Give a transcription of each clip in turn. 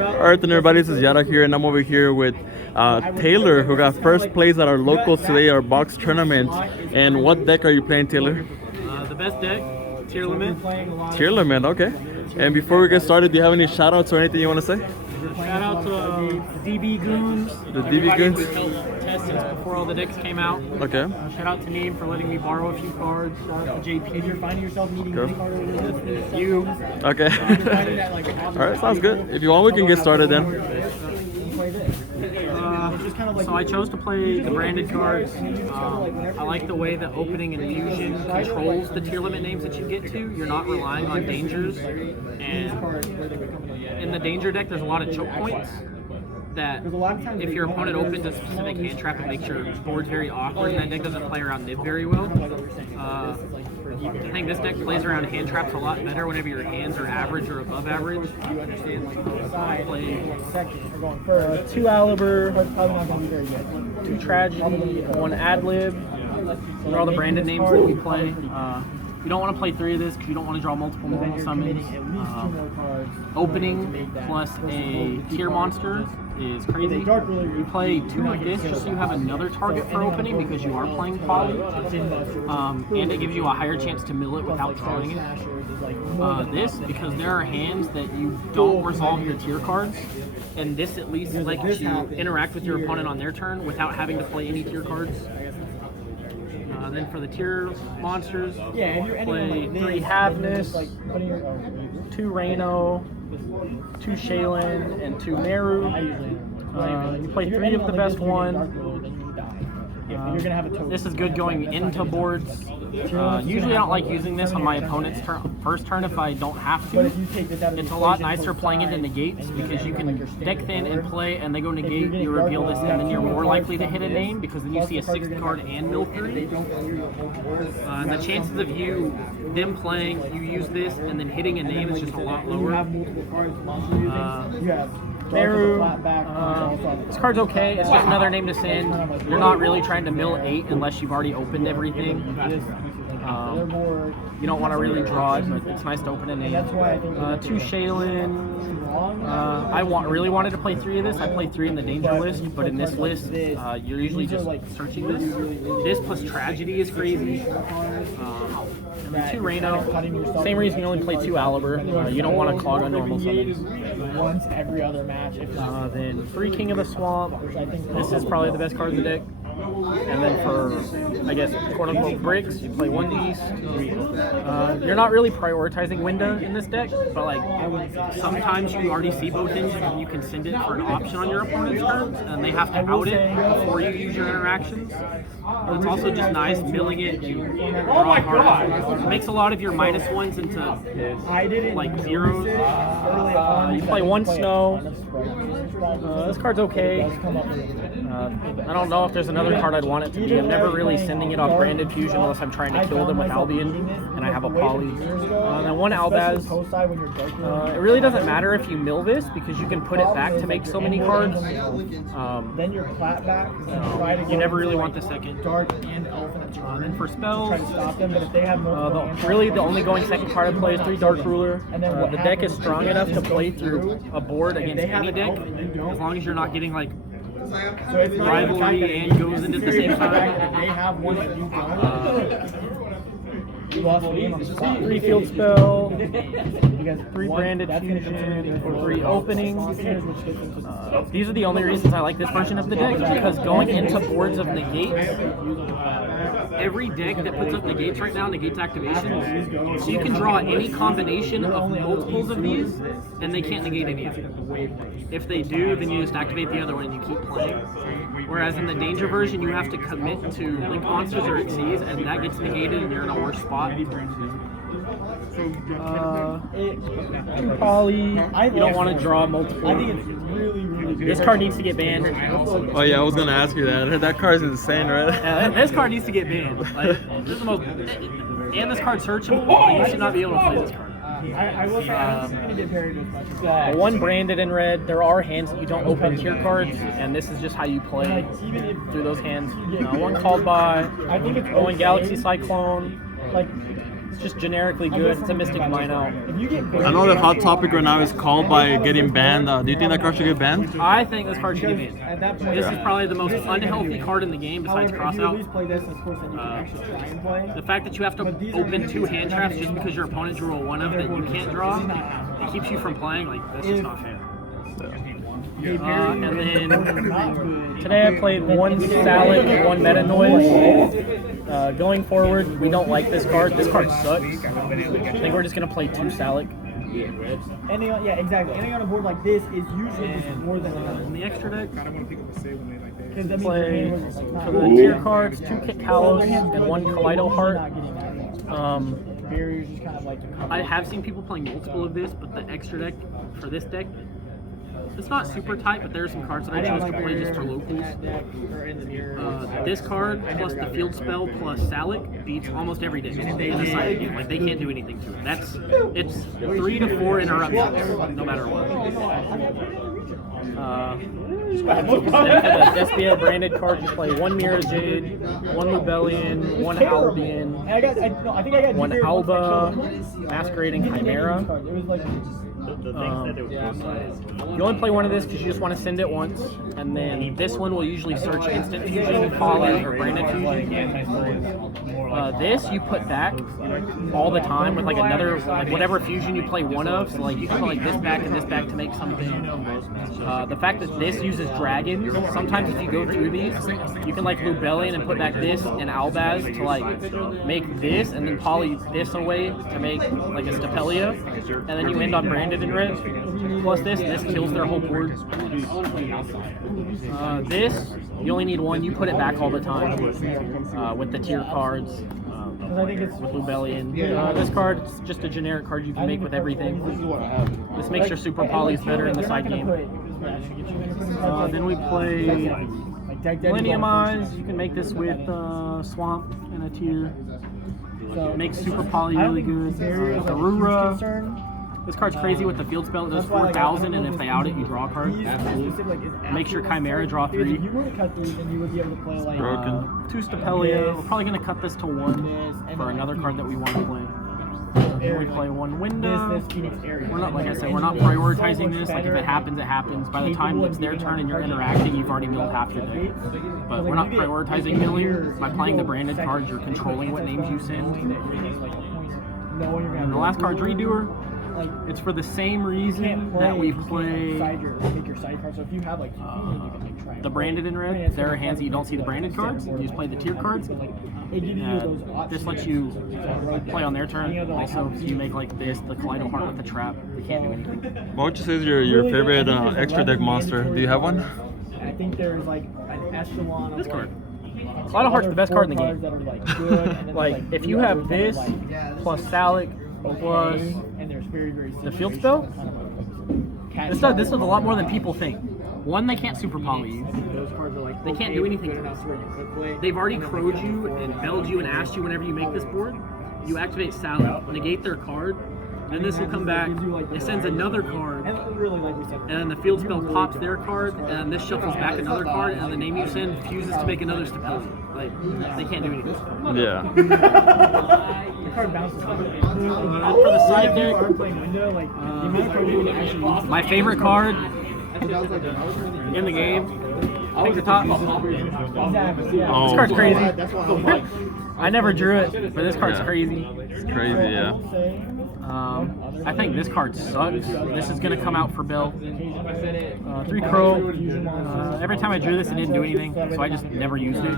Alright then everybody, this is Yara here and I'm over here with Taylor, who got first place at our locals today, our box tournament. And what deck are you playing, Taylor? The best deck, Tearlaments. Tearlaments, okay. And before we get started, do you have any shout outs or anything you want to say? Shout out to the DB Goons. The DB Goons? Test since before all the decks came out. Okay. Shout out to Neem for letting me borrow a few cards. Shout out to JP. If you're finding yourself needing any card over this, you. Okay. Alright, sounds good. If you want, we can get started then. So I chose to play the branded cards. I like the way that opening and fusion controls the tier limit names that you get to. You're not relying on dangers. And in the danger deck, there's a lot of choke points that if your opponent opens a specific hand trap, it makes your board very awkward, and that deck doesn't play around Nib very well. I think this deck plays around hand traps a lot better whenever your hands are average or above average. You understand? I play 2 Aliber, 2 Tragedy, 1 Adlib. Those are all the branded names that we play. You don't want to play 3 of this because you don't want to draw multiple normal summons. Opening plus a tier monster is crazy. You play 2 of this just so you have another target for opening because you are playing Poly. And it gives you a higher chance to mill it without drawing it. This, because there are hands that you don't resolve your tier cards, and this at least lets you interact with your opponent on their turn without having to play any tier cards. Then for the tier monsters, play 3 Havness, 2 Reno, 2 Shaylin, and 2 Meru. You play 3 of the best one. This is good going into boards. Usually I don't like using this on my opponent's first turn if I don't have to. It's a lot nicer playing it in negates because you can deck thin and play and they go negate, you reveal this, and then you're more likely to hit a name because then you see a 6th card and mill 3. And the chances of them playing, you use this and then hitting a name is just a lot lower. Meru, this card's okay, it's just another name to send. You're not really trying to mill 8 unless you've already opened everything. You don't want to really draw it, but it's nice to open a name. 2 Shaylin. I really wanted to play 3 of this. I played 3 in the danger list, but in this list, you're usually just searching this. This plus Tragedy is crazy. 2 Reno. Same reason you only play 2 Aliber. You don't want to clog on normal summons. Once every other match. Then 3 King of the Swamp. This is probably the best card in the deck. And then for, I guess, quote-unquote bricks, you play 1 Beast. You're not really prioritizing Winda in this deck, but like sometimes you already see both ends and you can send it for an option on your opponent's turns, and they have to out it before you use your interactions. It's also just nice milling it. You draw cards. It makes a lot of your -1s into like zeros. You play 1 Snow. This card's okay. I don't know if there's another card I'd want it to be. I'm never really sending it off branded fusion unless I'm trying to kill them with Albion and I have a Poly. Then 1 Albaz. It really doesn't matter if you mill this because you can put it back to make so many cards. You never really want the second. Then for spells, really the only going second card I play is 3 Dark Ruler. The deck is strong enough to play through a board against any deck as long as you're not getting like rivalry and goes into the same time. They have one that you don't. 3 Field Spell, 3 Branded Fusion, 3 Opening. These are the only reasons I like this version of the deck, because going into boards of negates, every deck that puts up negates right now negates activations, so you can draw any combination of multiples of these, and they can't negate any of them. If they do, then you just activate the other one and you keep playing. Whereas in the danger version, you have to commit to link monsters or Xyz, and that gets negated and you're in a worse spot. 2 Poly. You don't want to draw multiple. I think it's really good. This card needs to get banned. Oh yeah, I was gonna ask you that. That card's insane, right? This card needs to get banned. Like, this is the most, and this card's searchable. You should not be able to play this card. I will say I don't think it's going to get parried as much. 1 Branded in red. There are hands that you don't open tier cards, and this is just how you play through those hands. 1 Called By. 1 Galaxy Cyclone. It's just generically good. It's a Mystic Mine out. I know the hot topic right now is called by getting banned. Do you think that card should get banned? I think this card should get banned. This is probably the most unhealthy card in the game besides Crossout. The fact that you have to open 2 hand traps just because your opponent drew a 1-of that you can't draw, it keeps you from playing. Like, that's just not fair. And then today I played 1 Salad and 1 Meta Noise. Going forward, we don't like this card. This card sucks. I think we're just going to play 2 Salad. Yeah, exactly. Anything on a board like this is usually just more than enough. In the extra deck, play for the tier cards 2 Kick Kalos and 1 Kaleido Heart. I have seen people playing multiple of this, but the extra deck for this deck, it's not super tight, but there are some cards that I chose to play just for locals. This card plus the field spell plus Salic beats almost every deck in the side game. Like, they can't do anything to it. It's 3 to 4 interruptions, no matter what. Then for the Despia branded cards, you play 1 Mirror Jade, 1 Lubellion, 1 Albion, 1 Alba, Masquerading Chimera. You only play 1 of this because you just want to send it once, and then this one will usually search Instant Fusion, Poly, or Branded Fusion. This you put back all the time with like another, like whatever fusion you play 1 of. So like you can put like this back and this back to make something. The fact that this uses Dragon, sometimes if you go through these, you can like Lubellion and put back this and Albaz to like make this, and then Poly this away to make like a Stapelia, and then you end on Branded in red. Plus this kills their whole board. This, you only need 1, you put it back all the time with the tier cards. With Lubellion. This card is just a generic card you can make with everything. This makes your super polys better in the side game. Then we play Millennium Eyes. You can make this with Swamp and a tier. It makes super poly really good. Arura. This card's crazy with the field spell. It does 4,000, and if they out it, you draw a card. Makes your Chimera draw 3. Broken. 2 Stapelia. We're probably going to cut this to 1 for another card that we want to play. Then we play 1 Window. We're not, like I said, we're not prioritizing this. Like, if it happens, it happens. By the time it's their turn and you're interacting, you've already milled half your deck. But we're not prioritizing milling. By playing the branded cards, you're controlling what names you send. And the last card's Redoer. It's for the same reason that we play the branded in red. There are hands that you don't see the branded cards. You just play the tier cards. This lets you play on their turn. Also, if you make like this, the Kaleido Heart with the trap, they can't do anything. What would you say is your favorite extra deck monster? Do you have one? I think there's like an echelon of this card. Kaleido Heart's the best card in the game. Like, if you have this plus Salic plus the field spell, this does a lot more than people think. 1, they can't super poly you. They can't do anything. They've already crowed you and belled you and asked you whenever you make this board. You activate Salad, negate their card, then this will come back. It sends another card, and then the field spell pops their card, and this shuffles back another card, and the name you send fuses to make another Stapelia. Like, they can't do anything. Yeah. The card bounces. For the side deck, my favorite card in the game, I think the top. This card's crazy. I never drew it, but this card's crazy. It's crazy, yeah. I think this card sucks. This is going to come out for Bill. 3 Crow. Every time I drew this, it didn't do anything, so I just never used it.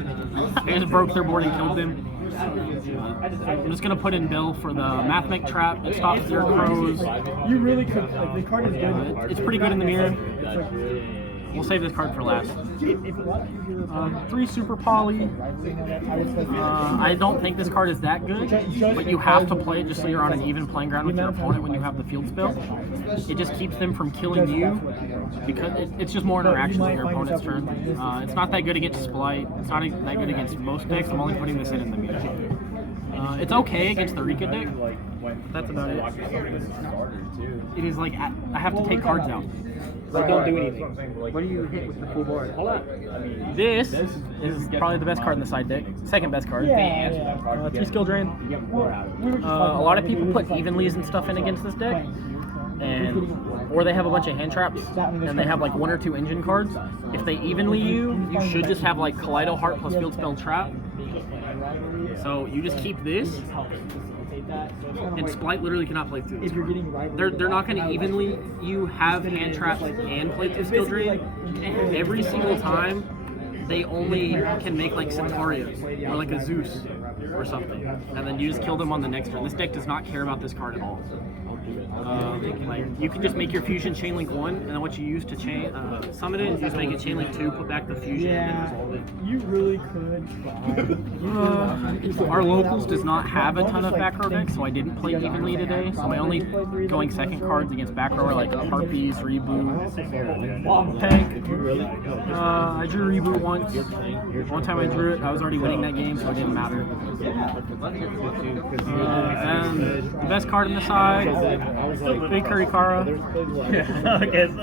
I just broke their board and killed them. I'm just going to put in Bill for the Mathmech Trap. It stops their Crows. You really could, like, the card is good. It's pretty good in the mirror. We'll save this card for last. 3 Super Poly. I don't think this card is that good, but you have to play it just so you're on an even playing ground with your opponent when you have the field spell. It just keeps them from killing you, because it's just more interactions on your opponent's turn. It's not that good against Splight. It's not that good against most decks. I'm only putting this in the mirror. It's okay against the Rika deck. That's about it. It is like I have to take cards out. I don't do anything. What do you hit with the full board? Hold on. This is probably the best card in the side deck. Second best card. 3 skill drain. A lot of people put evenlies and stuff in against this deck, or they have a bunch of hand traps and they have like 1 or 2 engine cards. If they evenly you should just have like Kaleido Heart plus Field Spell Trap. So you just keep this. And Splight literally cannot play through this. They're not going to evenly you have hand traps and play through skill drain. Every single time, they only can make like Centaureas or like a Zeus or something, and then you just kill them on the next turn. This deck does not care about this card at all. Like you can just make your fusion chainlink 1, and then what you use to summon it, you just make it chainlink 2, put back the fusion, and then resolve it. You really could. Our locals does not have a ton of back row decks, so I didn't play evenly today. So my only going second cards against back row are like Harpies, Reboot, Tank. I drew Reboot once. One time I drew it, I was already winning that game, so it didn't matter. And the best card on the side, Big Kurikara.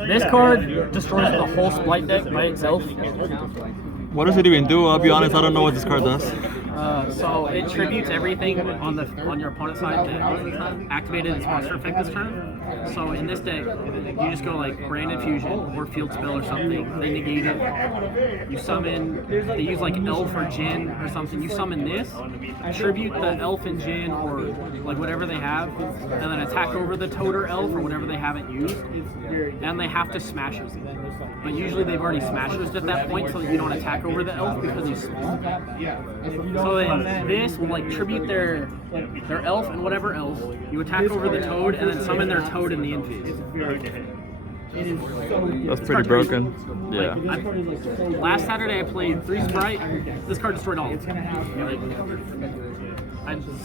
This card destroys the whole Splight deck by itself. What does it even do? I'll be honest, I don't know what this card does. So it tributes everything on your opponent's side to activated its monster effect this turn. So in this deck, you just go like Branded Fusion or Field Spell or something. They negate it. You summon. They use like Elf or Djinn or something. You summon this, tribute the Elf and Djinn or like whatever they have, and then attack over the Toad or Elf or whatever they haven't used. And they have to smash us. But usually they've already smashed us at that point, so that you don't attack over the Elf because he's small. So then this will like tribute their Elf and whatever else. You attack over the Toad and then summon their Toad in the infield. That's pretty broken. Yeah. Last Saturday I played 3 Sprite. This card destroyed all.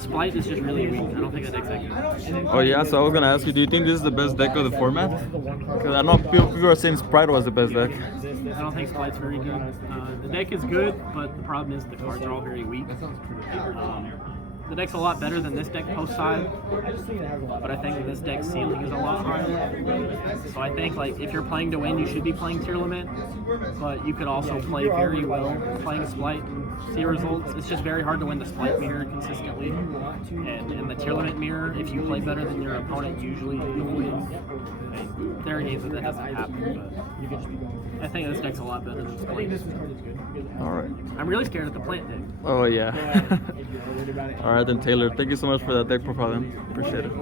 Splight is just really weak. I don't think that deck's that good. Oh yeah, so I was gonna ask you, do you think this is the best deck of the format? Because I know people are saying Sprite was the best deck. I don't think Splight's very good. The deck is good, but the problem is the cards are all very weak. The deck's a lot better than this deck post side, but I think this deck's ceiling is a lot higher. So I think like if you're playing to win, you should be playing Tearlament, but you could also play very well playing Splight and see results. It's just very hard to win the Splight mirror consistently, and in the Tearlament mirror, if you play better than your opponent, usually you'll win. There are games that doesn't happen, but I think this deck's a lot better than Splight. Alright. I'm really scared of the plant deck. Oh yeah. Alright then Taylor, thank you so much for that deck profile then. Appreciate it.